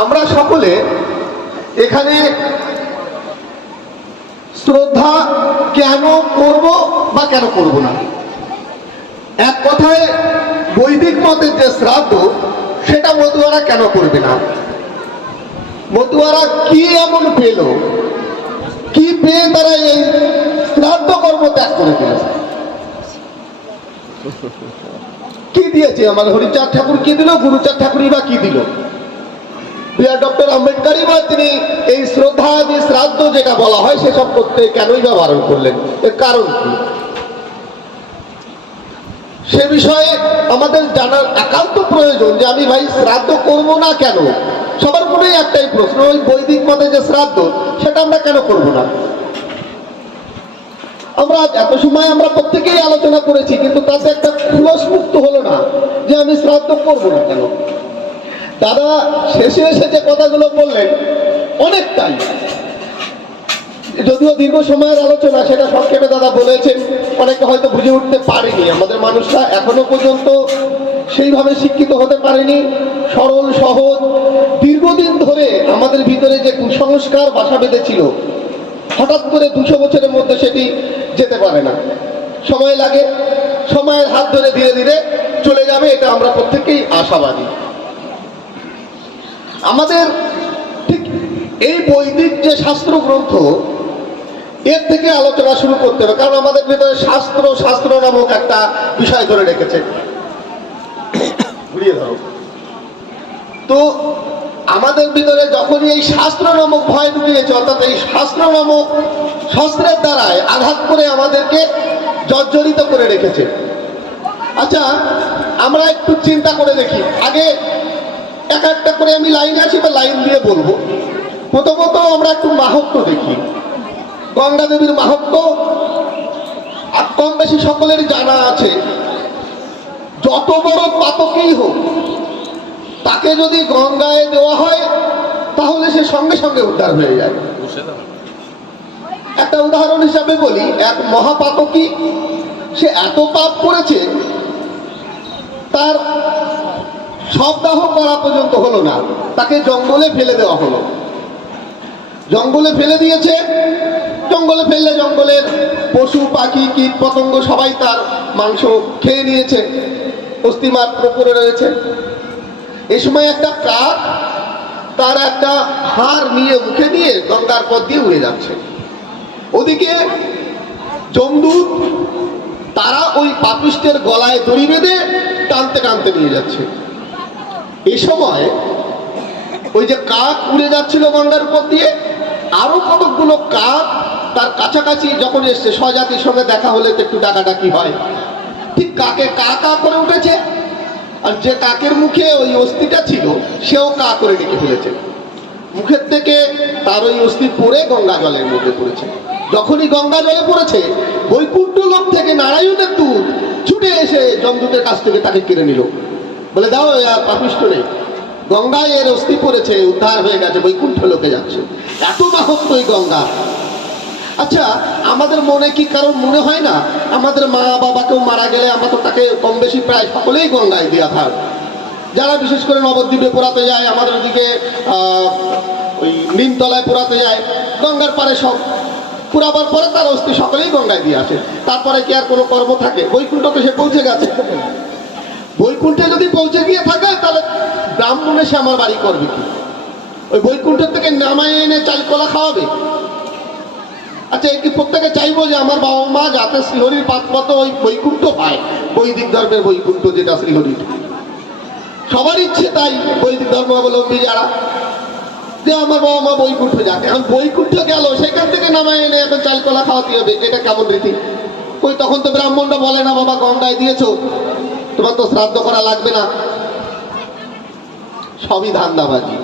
আমরা সকলে এখানে শ্রদ্ধা কেন করব বা কেন করব না? এক কথায় বৈদিক মতের যে শ্রাদ্ধ, সেটা মতুয়ারা কেন করবে না? মতুয়ারা কি এমন পেল? কি পেয়ে তারা এই শ্রাদ্ধ কর্ম ত্যাগ করে দিল কি দিয়েছে আমার হরিচাঁদ ঠাকুর? কি দিল? গুরুচাঁদ ঠাকুরই বা কি দিল? বিআর বা তিনি এই শ্রদ্ধা শ্রাদ্ধ যেটা বলা হয়, সেসব কেনই বারণ করলেন? সে বিষয়ে আমাদের জানার একান্ত প্রয়োজন যে আমি ভাই শ্রাদ্ধ করব না কেন? সবার মনেই একটাই প্রশ্ন, ওই বৈদিক মতে যে শ্রাদ্ধ, সেটা আমরা কেন করব না? আমরা এত সময় আমরা প্রত্যেকেই আলোচনা করেছি, কিন্তু তাতে একটা খুলস মুক্ত হলো না যে আমি শ্রাদ্ধ করব না কেন? দাদা, শেষে এসে যে কথাগুলো বললেন, অনেকটাই। যদিও দীর্ঘ সময়ের আলোচনা, সেটা সংক্ষেপে দাদা বলেছেন, অনেকে হয়তো বুঝে উঠতে পারেনি। আমাদের মানুষরা এখনও পর্যন্ত সেইভাবে শিক্ষিত হতে পারেনি। সরল, সহজ। দীর্ঘদিন ধরে আমাদের ভিতরে যে কুসংস্কার বাসা বেঁধেছিল, হঠাৎ করে দুশো বছরের মধ্যে সেটি যেতে পারে না। সময় লাগে, সময়ের হাত ধরে ধীরে ধীরে চলে যাবে, এটা আমরা প্রত্যেকেই আশাবাদী। আমাদের ঠিক এই বৈদিক যে শাস্ত্র গ্রন্থ এর থেকে আলোচনা শুরু করতে হবে, কারণ আমাদের ভিতরে শাস্ত্র শাস্ত্র নামক একটা বিষয় ধরে রেখেছে। ঘুরিয়ে ধরো। তো আমাদের ভিতরে যখনই এই শাস্ত্র নামক ভয় ঢুকিয়েছে, অর্থাৎ এই শাস্ত্র নামক শস্ত্রের দ্বারায় আঘাত করে আমাদেরকে জর্জরিত করে রেখেছে। আচ্ছা আমরা একটু চিন্তা করে দেখি। আগে এক একটা করে আমি লাইন আছি বা লাইন দিয়ে বলব। প্রথমত আমরা একটু মাহাত্ম দেখি। গঙ্গা দেবীর মাহাত্ম কম বেশি সকলের জানা আছে। যত বড় পাতকেই হোক, তাকে যদি গঙ্গায় দেওয়া হয়, তাহলে সে সঙ্গে সঙ্গে উদ্ধার হয়ে যায়। একটা উদাহরণ হিসাবে বলি, এক মহাপাতকী, সে এত পাপ করেছে, তার সবদাহ করা পর্যন্ত হলো না। তাকে জঙ্গলে ফেলে দেওয়া হলো। জঙ্গলে ফেলে দিয়েছে। জঙ্গলে ফেললে জঙ্গলের পশু, পাখি, কীট পতঙ্গ সবাই তার মাংস খেয়ে নিয়েছে। অস্থিমাত্র করে রয়েছে। এ সময় একটা কাক তার একটা হাড় নিয়ে মুখে নিয়ে গঙ্গার পথ দিয়ে উড়ে যাচ্ছে। ওদিকে জমদূত তারা ওই পাপিষ্টের গলায় দড়ি বেঁধে টানতে টানতে নিয়ে যাচ্ছে। এই সময় ওই যে কাক উড়ে যাচ্ছিল গঙ্গার উপর দিয়ে, আরও কতকগুলো কাক তার কাছাকাছি যখন এসছে, স্বজাতির সঙ্গে দেখা হলে তো একটু ডাকাডাকি হয়। ঠিক কাকে কা কা করে উঠেছে? আর যে কাকের মুখে ওই অস্থিটা ছিল, সেও কা করে ডেকে ফেলেছে। মুখের থেকে তার ওই অস্থি পড়ে গঙ্গা জলের মধ্যে পড়েছে। যখনই গঙ্গা জলে পড়েছে, বৈকুণ্ঠ লোক থেকে নারায়ণের দূত ছুটে এসে জমদূতের কাছ থেকে তাকে কেড়ে নিল। বলে দাও আর পাপিষ্ট নেই। গঙ্গায় এর অস্থি পড়েছে উদ্ধার হয়ে গেছে বৈকুণ্ঠ লোকে যাচ্ছে। এত মাহাত্ম এই গঙ্গা। আচ্ছা আমাদের মনে কি কারণ মনে হয় না? আমাদের মা বাবা কেউ মারা গেলে আমরা তো তাকে কম বেশি প্রায় সকলেই গঙ্গায় দিয়া থাক। যারা বিশেষ করে নবদ্বীপে পোড়াতে যায় আমাদের আহ, ওই নিমতলায় পোড়াতে যায় গঙ্গার পারে সব পুরাবার পরে তার অস্থি সকলেই গঙ্গায় দিয়ে আসে। তারপরে কি আর কোনো কর্ম থাকে? বৈকুণ্ঠকে সে পৌঁছে গেছে। বৈকুণ্ঠে যদি পৌঁছে গিয়ে থাকে, তাহলে ব্রাহ্মণে সে আমার বাড়ি করবে কি? ওই বৈকুণ্ঠের থেকে নামায় এনে চাল কলা খাওয়াবে? আচ্ছা কি প্রত্যেকে চাইব যে আমার বাবা মা যাতে শ্রীহরির পাত মতো ওই বৈকুণ্ঠ পায়? বৈদিক ধর্মের বৈকুণ্ঠ যেটা শ্রীহরির। সবার ইচ্ছে তাই বৈদিক ধর্মাবলম্বী যারা, যে আমার বাবা মা বৈকুণ্ঠ যাক। এখন বৈকুণ্ঠ গেল, সেখান থেকে নামায় এনে এখন চাল কলা খাওয়াতে হবে, এটা কেমন রীতি? ওই তখন তো ব্রাহ্মণরা বলে, না বাবা, গঙ্গায় দিয়েছ। তোমার তো শ্রাদ্ধ করা লাগবে না। সবই ধান্দাবাজি।